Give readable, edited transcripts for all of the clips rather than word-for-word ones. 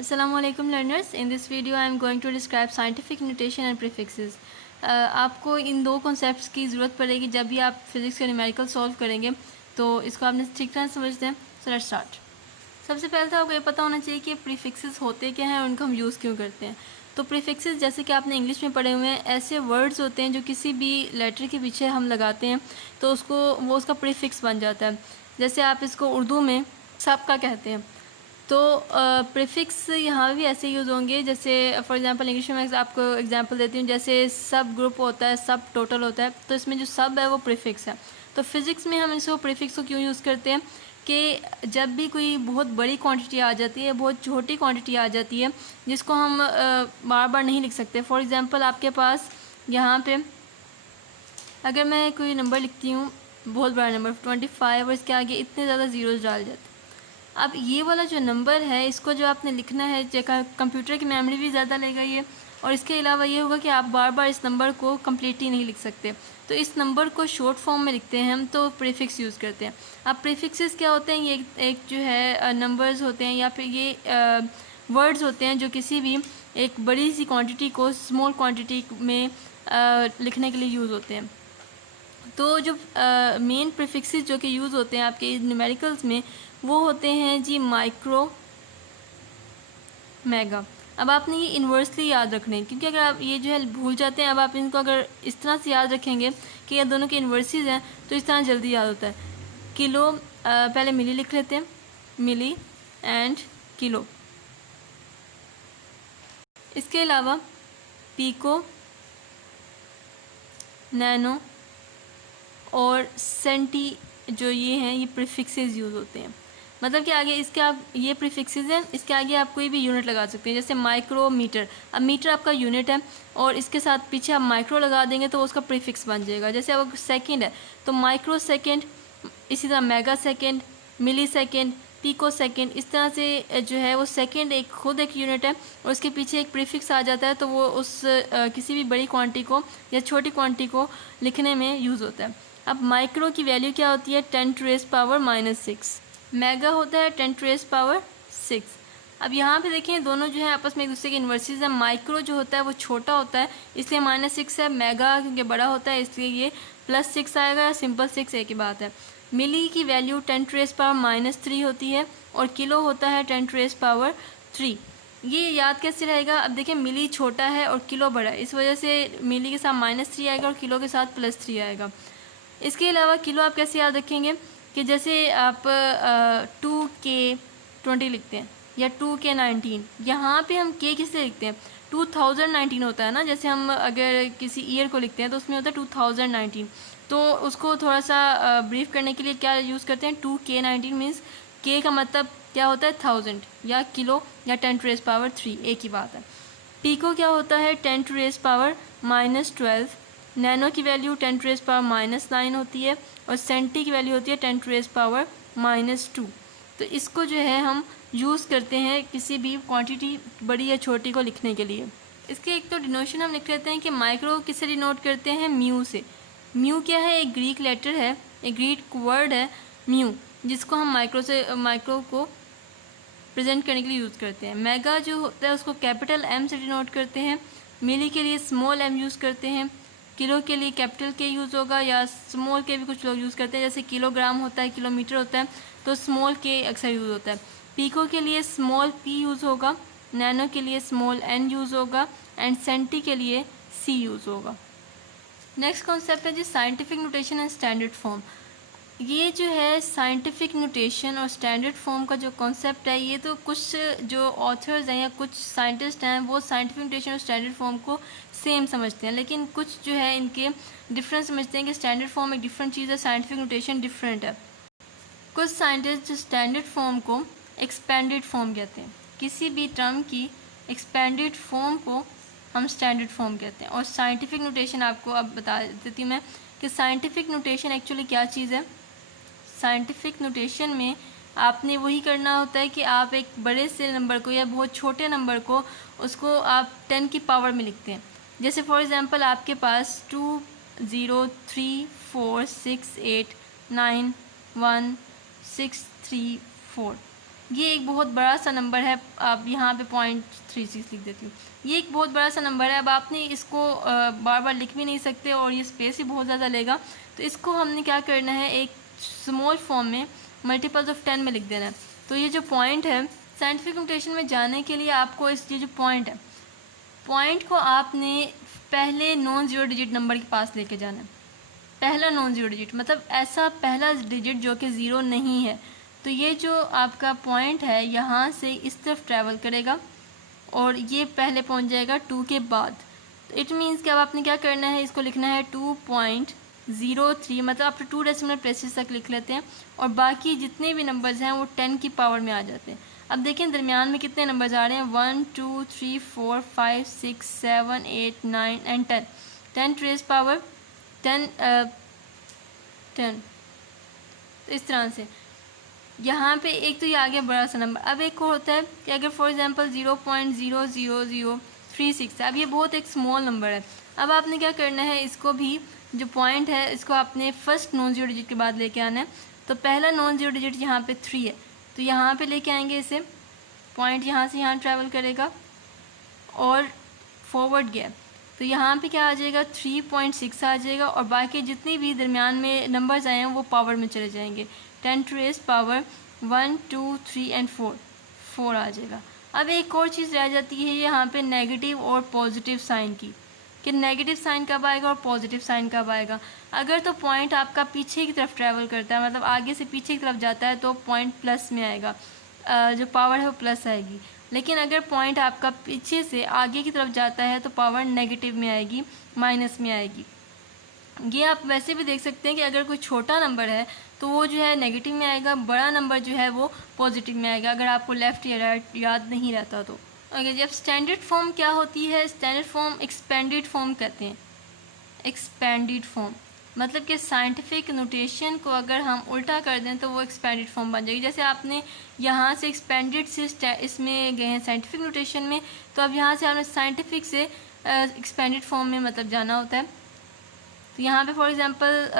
Assalamualaikum learners. In this video I am going to describe scientific notation and prefixes. आपको इन दो concepts की ज़रूरत पड़ेगी जब भी आप फिज़िक्स के न्यूमेरिकल सॉल्व करेंगे, तो इसको आपने ठीक तरह समझते हैं. So let's start. सबसे पहले तो आपको ये पता होना चाहिए कि प्रीफिक्सेस होते क्या हैं और उनको हम यूज़ क्यों करते हैं. तो प्रीफिक्सेस जैसे कि आपने इंग्लिश में पढ़े हुए हैं, ऐसे वर्ड्स होते हैं जो किसी भी लेटर के पीछे हम लगाते हैं तो उसका प्रीफिक्स बन जाता है. जैसे आप इसको उर्दू में सब का कहते हैं, तो प्रीफिक्स यहाँ भी ऐसे यूज़ होंगे. जैसे फॉर एग्जांपल इंग्लिश में मैं आपको एग्जांपल देती हूँ. जैसे सब ग्रुप होता है, सब टोटल होता है, तो इसमें जो सब है वो प्रीफिक्स है. तो फिज़िक्स में हम इसको प्रीफिक्स को क्यों यूज़ करते हैं कि जब भी कोई बहुत बड़ी क्वांटिटी आ जाती है, बहुत छोटी क्वांटिटी आ जाती है जिसको हम बार बार नहीं लिख सकते. फॉर एग्ज़ाम्पल आपके पास यहाँ पर अगर मैं कोई नंबर लिखती हूँ, बहुत बड़ा नंबर 25, और इसके आगे इतने ज़्यादा ज़ीरोज़ डाल जाते हैं. अब ये वाला जो नंबर है, इसको जो आपने लिखना है, कंप्यूटर की मेमोरी भी ज़्यादा लेगा ये, और इसके अलावा ये होगा कि आप बार बार इस नंबर को कम्प्लीटली नहीं लिख सकते. तो इस नंबर को शॉर्ट फॉर्म में लिखते हैं हम, तो प्रीफिक्स यूज़ करते हैं. अब प्रीफिक्सेस क्या होते हैं? ये एक जो है नंबर्स होते हैं या फिर ये वर्ड्स होते हैं जो किसी भी एक बड़ी सी क्वान्टिटी को स्मॉल क्वान्टिटी में लिखने के लिए यूज़ होते हैं. तो जो मेन प्रीफिक्सेस जो कि यूज़ होते हैं आपके न्यूमेरिकल्स में, वो होते हैं जी माइक्रो, मेगा. अब आपने ये इन्वर्सली याद रखने हैं, क्योंकि अगर आप ये जो है भूल जाते हैं, अब आप इनको अगर इस तरह से याद रखेंगे कि ये दोनों के इन्वर्सेस हैं, तो इस तरह जल्दी याद होता है. किलो, पहले मिली लिख लेते हैं, मिली एंड किलो. इसके अलावा पीको, नैनो और सेंटी, जो ये हैं ये प्रीफिक्सेस यूज़ होते हैं. मतलब कि आगे इसके आप ये प्रीफिक्सेस हैं, इसके आगे आप कोई भी यूनिट लगा सकते हैं. जैसे माइक्रोमीटर, अब मीटर आपका यूनिट है और इसके साथ पीछे आप माइक्रो लगा देंगे तो उसका प्रीफिक्स बन जाएगा. जैसे अब सेकंड है तो माइक्रो सेकंड, इसी तरह मेगा सेकंड, मिली सेकंड, पीको सेकंड. इस तरह से जो है वो सेकंड एक खुद एक यूनिट है और उसके पीछे एक प्रीफिक्स आ जाता है, तो वो उस किसी भी बड़ी क्वांटिटी को या छोटी क्वांटिटी को लिखने में यूज़ होता है. अब माइक्रो की वैल्यू क्या होती है? 10⁻⁻⁶. मेगा होता है 10⁻⁶. अब यहाँ पे देखें दोनों जो है आपस में एक दूसरे के इन्वर्सेस हैं. माइक्रो जो होता है वो छोटा होता है इसलिए -6 है. मेगा क्योंकि बड़ा होता है इसलिए ये +6 आएगा. सिंपल 6 एक ही बात है. मिली की वैल्यू 10⁻³ होती है और किलो होता है 10⁻3. ये याद कैसे रहेगा? अब देखें मिली छोटा है और किलो बड़ा है, इस वजह से मिली के साथ -3 आएगा और किलो के साथ +3 आएगा. इसके अलावा किलो आप कैसे याद रखेंगे कि जैसे आप 2K20 लिखते हैं या 2K19, यहाँ पे हम K किससे लिखते हैं? 2019 होता है ना. जैसे हम अगर किसी ईयर को लिखते हैं तो उसमें होता है 2019, तो उसको थोड़ा सा ब्रीफ करने के लिए क्या यूज़ करते हैं? 2K19 मीन्स K का मतलब क्या होता है? 1000 या किलो या 10⁻3, एक ही बात है. पीको क्या होता है? 10⁻⁻12. नैनो की वैल्यू 10⁻⁻9 होती है और सेंटी की वैल्यू होती है 10⁻⁻2. तो इसको जो है हम यूज़ करते हैं किसी भी क्वांटिटी बड़ी या छोटी को लिखने के लिए. इसके एक तो डिनोशन हम लिख लेते हैं कि माइक्रो किससे डिनोट करते हैं? म्यू से. म्यू क्या है? एक ग्रीक लेटर है, एक ग्रीक वर्ड है म्यू, जिसको हम माइक्रो को प्रेजेंट करने के लिए यूज़ करते हैं. मेगा जो होता है उसको कैपिटल M से डिनोट करते हैं. मिली के लिए स्मॉल m यूज़ करते हैं. किलो के लिए कैपिटल K यूज़ होगा या स्मॉल के भी कुछ लोग यूज़ करते हैं. जैसे किलोग्राम होता है, किलोमीटर होता है, तो स्मॉल K अक्सर यूज़ होता है. पीको के लिए स्मॉल p यूज़ होगा. नैनो के लिए स्मॉल n यूज़ होगा एंड सेंटी के लिए c यूज़ होगा. नेक्स्ट कॉन्सेप्ट है जी scientific notation and standard form. ये जो है साइंटिफिक नोटेशन और स्टैंडर्ड फॉर्म का जो कॉन्सेप्ट है, ये तो कुछ जो ऑथर्स हैं या कुछ साइंटिस्ट हैं वो साइंटिफिक नोटेशन और स्टैंडर्ड फॉर्म को सेम समझते हैं, लेकिन कुछ जो है इनके डिफरेंस समझते हैं कि स्टैंडर्ड फॉर्म एक डिफरेंट चीज़ है, साइंटिफिक नोटेशन डिफरेंट है. कुछ साइंटिस्ट स्टैंडर्ड फॉर्म को एक्सपेंडेड फॉर्म कहते हैं. किसी भी टर्म की एक्सपेंडेड फॉर्म को हम स्टैंडर्ड फॉर्म कहते हैं. और साइंटिफिक नोटेशन आपको अब बता देती हूँ मैं कि साइंटिफिक नोटेशन एक्चुअली क्या चीज़ है. साइंटिफिक नोटेशन में आपने वही करना होता है कि आप एक बड़े से नंबर को या बहुत छोटे नंबर को उसको आप 10 की पावर में लिखते हैं. जैसे फॉर एग्ज़ाम्पल आपके पास 2 0 3 4 6 8 9 1 6 3 4, ये एक बहुत बड़ा सा नंबर है, आप यहाँ पे 0.36 लिख देती हूँ। ये एक बहुत बड़ा सा नंबर है। अब आपने इसको बार बार लिख भी नहीं सकते और ये स्पेस भी बहुत ज़्यादा लेगा, तो इसको हमने क्या करना है, एक स्मॉल फॉर्म में मल्टीपल्स ऑफ 10 में लिख देना है। तो ये जो पॉइंट है, साइंटिफिक नोटेशन में जाने के लिए आपको ये जो पॉइंट है, पॉइंट को आपने पहले नॉन ज़ीरो डिजिट नंबर के पास लेके जाना है। पहला नॉन ज़ीरो डिजिट मतलब ऐसा पहला डिजिट जो कि ज़ीरो नहीं है। तो ये जो आपका पॉइंट है यहाँ से इस तरफ ट्रैवल करेगा और ये पहले पहुँच जाएगा 2 के बाद। तो इट मीन्स कि अब आपने क्या करना है, इसको लिखना है 2.03, मतलब आप 2 डेसिमल प्लेसेस तक लिख लेते हैं और बाकी जितने भी नंबर्स हैं वो 10 की पावर में आ जाते हैं। अब देखें दरमियान में कितने नंबर्स आ रहे हैं, 1 2 3 4 5 6 7 8 9 एंड 10। 10 रेज़ पावर 10 तो इस तरह से यहाँ पे एक तो ये आ गया बड़ा सा नंबर। अब एक और होता है कि अगर फॉर एग्जांपल 0.00036 है, अब ये बहुत एक स्मॉल नंबर है। अब आपने क्या करना है, इसको भी जो पॉइंट है इसको आपने फर्स्ट नॉन ज़ीरो डिजिट के बाद लेके आना है। तो पहला नॉन ज़ीरो डिजिट यहाँ पे 3 है, तो यहाँ पे लेके आएंगे इसे, पॉइंट यहाँ से यहाँ ट्रैवल करेगा और फॉरवर्ड गया, तो यहाँ पे क्या आ जाएगा, 3.6 आ जाएगा और बाकी जितनी भी दरमियान में नंबर्स आए हैं वो पावर में चले जाएंगे। 10 टू रेज़ पावर 1 2 3 एंड 4 आ जाएगा। अब एक और चीज़ रह जाती है यहाँ पे नेगेटिव और पॉजिटिव साइन की, कि नेगेटिव साइन कब आएगा और पॉजिटिव साइन कब आएगा। अगर तो पॉइंट आपका पीछे की तरफ ट्रैवल करता है, मतलब आगे से पीछे की तरफ जाता है, तो पॉइंट प्लस में आएगा, जो पावर है वो प्लस आएगी। लेकिन अगर पॉइंट आपका पीछे से आगे की तरफ जाता है तो पावर नेगेटिव में आएगी, माइनस में आएगी। ये आप वैसे भी देख सकते हैं कि अगर कोई छोटा नंबर है तो वो जो है नेगेटिव में आएगा, बड़ा नंबर जो है वो पॉजिटिव में आएगा, अगर आपको लेफ़्ट या राइट याद नहीं रहता तो। ओके, जब स्टैंडर्ड फॉर्म क्या होती है, स्टैंडर्ड फॉर्म एक्सपेंडेड फॉर्म कहते हैं। एक्सपेंडेड फॉर्म मतलब कि साइंटिफिक नोटेशन को अगर हम उल्टा कर दें तो वो एक्सपेंडेड फॉर्म बन जाएगी। जैसे आपने यहाँ से एक्सपेंडेड से इसमें गए हैं साइंटिफिक नोटेशन में, तो अब यहाँ से आपने साइंटिफिक से एक्सपेंडेड फॉर्म में मतलब जाना होता है। तो यहाँ पे for example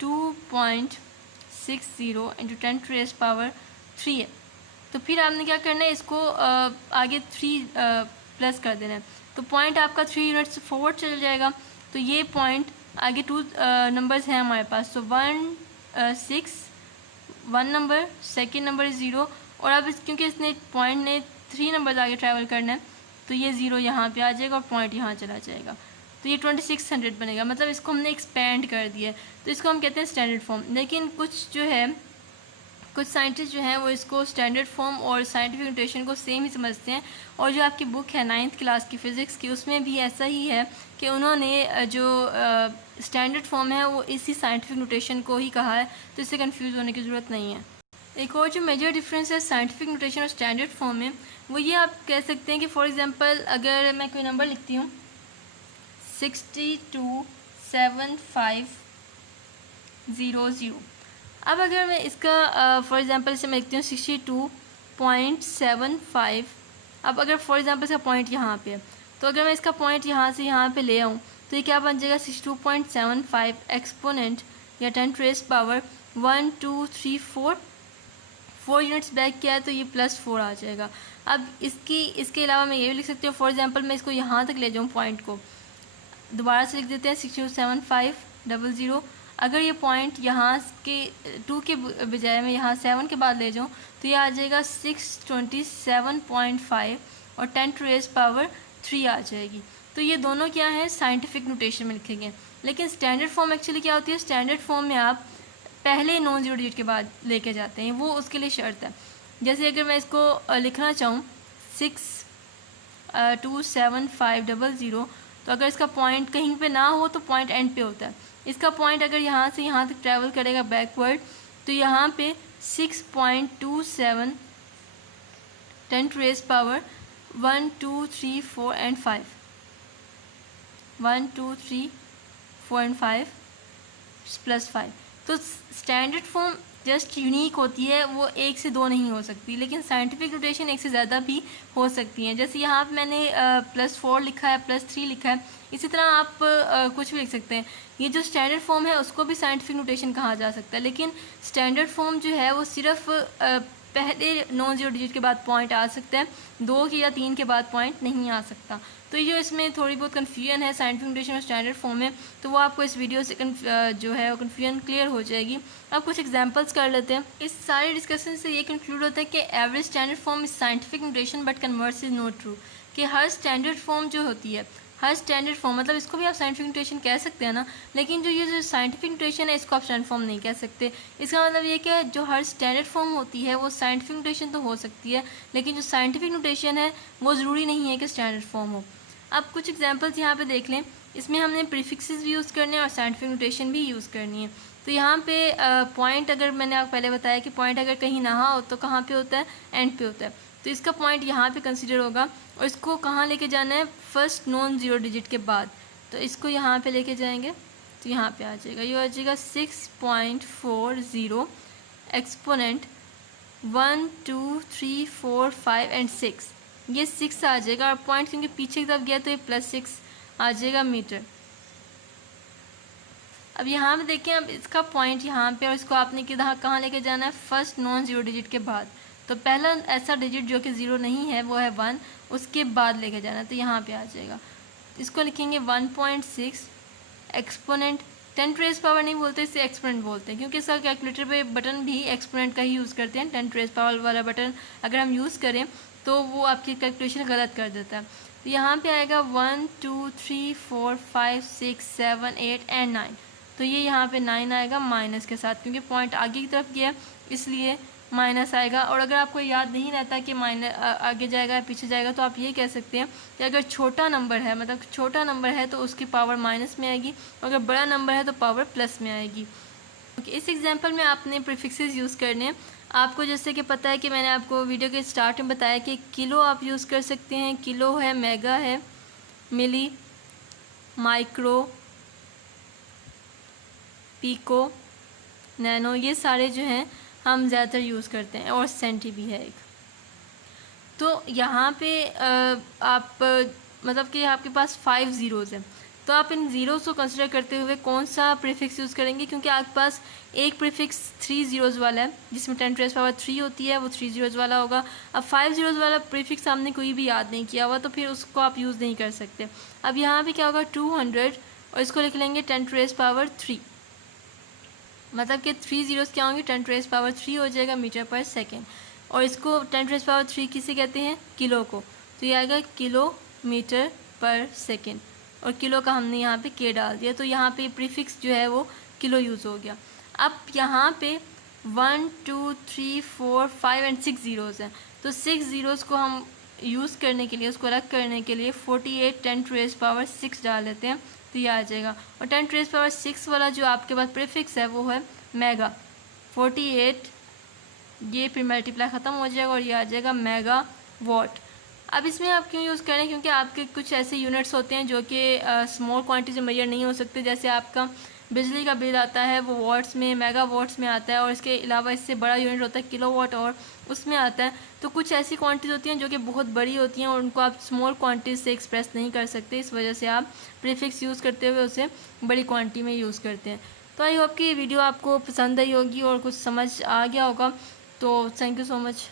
2.60 into 10 to raise power 3 है, तो फिर आपने क्या करना है, इसको आगे 3 प्लस कर देना है, तो पॉइंट आपका 3 यूनिट्स फॉरवर्ड चल जाएगा। तो ये पॉइंट आगे 2 नंबर्स हैं हमारे पास, तो 1 6 1 नंबर, सेकेंड नंबर 0, और अब क्योंकि इसने पॉइंट ने 3 नंबर्स आगे ट्रैवल करना है तो ये 0 यहाँ पे आ जाएगा और पॉइंट यहाँ चला जाएगा, तो ये 2600 बनेगा। मतलब इसको हमने एक्सपेंड कर दिया, तो इसको हम कहते हैं स्टैंडर्ड फॉर्म। लेकिन कुछ साइंटिस्ट जो हैं वो इसको स्टैंडर्ड फॉर्म और साइंटिफिक नोटेशन को सेम ही समझते हैं, और जो आपकी बुक है 9th क्लास की फ़िज़िक्स की, उसमें भी ऐसा ही है कि उन्होंने जो स्टैंडर्ड फॉर्म है वो इसी साइंटिफिक नोटेशन को ही कहा है, तो इससे कंफ्यूज होने की ज़रूरत नहीं है। एक और जो मेजर डिफरेंस है साइंटिफिक नोटेशन और स्टैंडर्ड फॉर्म में, वो ये आप कह सकते हैं कि फॉर एग्ज़ाम्पल अगर मैं कोई नंबर लिखती हूँ 627500, अब अगर मैं इसका फॉर एग्ज़ाम्पल से मैं लिखती हूँ 62.75, अब अगर फॉर एग्ज़ाम्पल इसका पॉइंट यहाँ पे है, तो अगर मैं इसका पॉइंट यहाँ से यहाँ पे ले आऊँ तो ये क्या बन जाएगा, 62.75 एक्सपोनेंट या 10 to raise power 1 2 3 4 units back किया है तो ये +4 आ जाएगा। अब इसके अलावा मैं ये भी लिख सकती हूँ, फॉर एग्ज़ाम्पल मैं इसको यहाँ तक ले जाऊँ, पॉइंट को दोबारा से लिख देते हैं 627500। अगर ये पॉइंट यहाँ के 2 के बजाय मैं यहाँ 7 के बाद ले जाऊँ तो ये आ जाएगा 627.5 और 10 टू रेज़ पावर 3 आ जाएगी। तो ये दोनों क्या हैं, साइंटिफिक नोटेशन में लिखे गए। लेकिन स्टैंडर्ड फॉर्म एक्चुअली क्या होती है, स्टैंडर्ड फॉर्म में आप पहले नॉन ज़ीरो डिजिट के बाद लेके जाते हैं, वो उसके लिए शर्त है। जैसे अगर मैं इसको लिखना चाहूँ 62750, तो अगर इसका पॉइंट कहीं पे ना हो तो पॉइंट एंड पे होता है। इसका पॉइंट अगर यहाँ से यहाँ तक ट्रैवल करेगा बैकवर्ड, तो यहाँ पे 6.27 10 to raise power 1 2 3 4 and 5 1 2 3 4 and 5 +5। तो स्टैंडर्ड फॉर्म जस्ट यूनिक होती है, वो 1 से 2 नहीं हो सकती, लेकिन साइंटिफिक नोटेशन 1 से ज़्यादा भी हो सकती हैं। जैसे यहाँ पे मैंने +4 लिखा है, +3 लिखा है, इसी तरह आप कुछ भी लिख सकते हैं। ये जो स्टैंडर्ड फॉर्म है उसको भी साइंटिफिक नोटेशन कहा जा सकता है, लेकिन स्टैंडर्ड फॉर्म जो है वो सिर्फ पहले नॉन जीरो डिजिट के बाद पॉइंट आ सकता है, 2 के या 3 के बाद पॉइंट नहीं आ सकता। तो ये जो इसमें थोड़ी बहुत कन्फ्यूजन है साइंटिफिक नोटेशन और स्टैंडर्ड फॉर्म में, तो वो आपको इस वीडियो से जो है वो कन्फ्यूजन क्लियर हो जाएगी। अब कुछ एग्जांपल्स कर लेते हैं। इस सारे डिस्कशन से ये कंक्लूड होता है कि average standard form is scientific notation but converse is not true, कि हर स्टैंडर्ड फॉर्म जो होती है, हर स्टैंडर्ड फॉर्म मतलब इसको भी आप साइंटिफिक नोटेशन कह सकते हैं ना, लेकिन जो ये जो साइंटिफिक नोटेशन है इसको आप स्टैंडर्ड फॉर्म नहीं कह सकते। इसका मतलब ये कि जो हर स्टैंडर्ड फॉर्म होती है वो साइंटिफिक नोटेशन तो हो सकती है, लेकिन जो साइंटिफिक नोटेशन है वो ज़रूरी नहीं है कि स्टैंडर्ड फॉर्म हो। अब कुछ एग्जांपल्स यहाँ पे देख लें। इसमें हमने प्रीफिक्सेस भी यूज़ करने हैं और साइंटिफिक नोटेशन भी यूज़ करनी है। तो यहाँ पे पॉइंट, अगर मैंने आपको पहले बताया कि पॉइंट अगर कहीं ना हो तो कहाँ पे होता है, एंड पे होता है, तो इसका पॉइंट यहाँ पे कंसिडर होगा और इसको कहाँ लेके जाना है, फर्स्ट नॉन जीरो डिजिट के बाद। तो इसको यहाँ पे लेके जाएंगे तो यहाँ पे आ जाएगा, ये आ जाएगा 6.40 एक्सपोनेंट 1 2 3 4 5 एंड 6, ये 6 आ जाएगा और पॉइंट क्योंकि पीछे की तरफ गया तो ये +6 आ जाएगा मीटर। अब यहाँ पे देखें, अब इसका पॉइंट यहाँ पे और इसको आपने कहाँ लेके जाना है, फर्स्ट नॉन जीरो डिजिट के बाद। तो पहला ऐसा डिजिट जो कि ज़ीरो नहीं है वो है 1, उसके बाद लेके जाना है, तो यहाँ पे आ जाएगा। इसको लिखेंगे 1.6 एक्सपोनेंट, 10⁻⁴ नहीं बोलते, इसे एक्सपोनेंट बोलते हैं क्योंकि इसका कैलकुलेटर पे बटन भी एक्सपोनेंट का ही यूज़ करते हैं। 10⁻⁴ वाला बटन अगर हम यूज़ करें तो वो आपकी कैलकुलेशन गलत कर देता है। तो यहाँ पे आएगा 1 2 3 4 5 6 7 8 एंड 9, तो ये यहाँ पे 9 आएगा माइनस के साथ, क्योंकि पॉइंट आगे की तरफ गया इसलिए माइनस आएगा। और अगर आपको याद नहीं रहता कि माइनस आगे जाएगा या पीछे जाएगा, तो आप ये कह सकते हैं कि अगर छोटा नंबर है, मतलब छोटा नंबर है तो उसकी पावर माइनस में आएगी, और अगर बड़ा नंबर है तो पावर प्लस में आएगी। इस एग्जांपल में आपने प्रीफिक्सेस यूज़ करने हैं। आपको जैसे कि पता है कि मैंने आपको वीडियो के स्टार्ट में बताया कि किलो आप यूज़ कर सकते हैं, किलो है, मेगा है, मिली, माइक्रो, पिको, नैनो, ये सारे जो हैं हम ज़्यादातर यूज़ करते हैं, और सेंटी भी है एक। तो यहाँ पे आप मतलब कि आपके पास 5 ज़ीरोज़ हैं, तो आप इन ज़ीरोज़ को कंसिडर करते हुए कौन सा प्रीफिक्स यूज़ करेंगे, क्योंकि आपके पास एक प्रीफिक्स 3 ज़ीरोज़ वाला है जिसमें 10⁻³ होती है, वो 3 ज़ीरोज़ वाला होगा। अब 5 ज़ीरोज़ वाला प्रीफिक्स आपने कोई भी याद नहीं किया हुआ तो फिर उसको आप यूज़ नहीं कर सकते। अब यहाँ पे क्या होगा, 200, और इसको लिख लेंगे 10⁻3, मतलब कि 3 ज़ीरोज़ क्या होंगे, 10⁻3 हो जाएगा मीटर पर सेकेंड। और इसको 10⁻3 किसे कहते हैं, किलो को, तो ये आएगा किलो मीटर पर सेकेंड, और किलो का हमने यहाँ पे के डाल दिया, तो यहाँ पे प्रीफिक्स जो है वो किलो यूज़ हो गया। अब यहाँ पे 1 2 3 4 5 एंड 6 ज़ीरोज़ हैं, तो 6 ज़ीरोज़ को हम यूज़ करने के लिए, उसको अलग करने के लिए 48 10⁻6 डाल देते हैं, तो ये आ जाएगा। और 10⁻6 वाला जो आपके पास प्रीफिक्स है वो है मेगा, 48, ये फिर मल्टीप्लाई ख़त्म हो जाएगा और ये आ जाएगा मेगा वॉट। अब इसमें आप क्यों यूज़ करें, क्योंकि आपके कुछ ऐसे यूनिट्स होते हैं जो कि स्मॉल क्वांटिटी से मेजर नहीं हो सकते। जैसे आपका बिजली का बिल आता है वो वॉट्स में, मेगा वॉट्स में आता है, और इसके अलावा इससे बड़ा यूनिट होता है किलो वॉट, और उसमें आता है। तो कुछ ऐसी क्वांटिटीज़ होती हैं जो कि बहुत बड़ी होती हैं और उनको आप स्मॉल क्वांटिटी से एक्सप्रेस नहीं कर सकते, इस वजह से आप प्रीफिक्स यूज़ करते हुए उसे बड़ी क्वांटिटी में यूज़ करते हैं। तो आई होप कि ये वीडियो आपको पसंद आई होगी और कुछ समझ आ गया होगा। तो थैंक यू सो मच।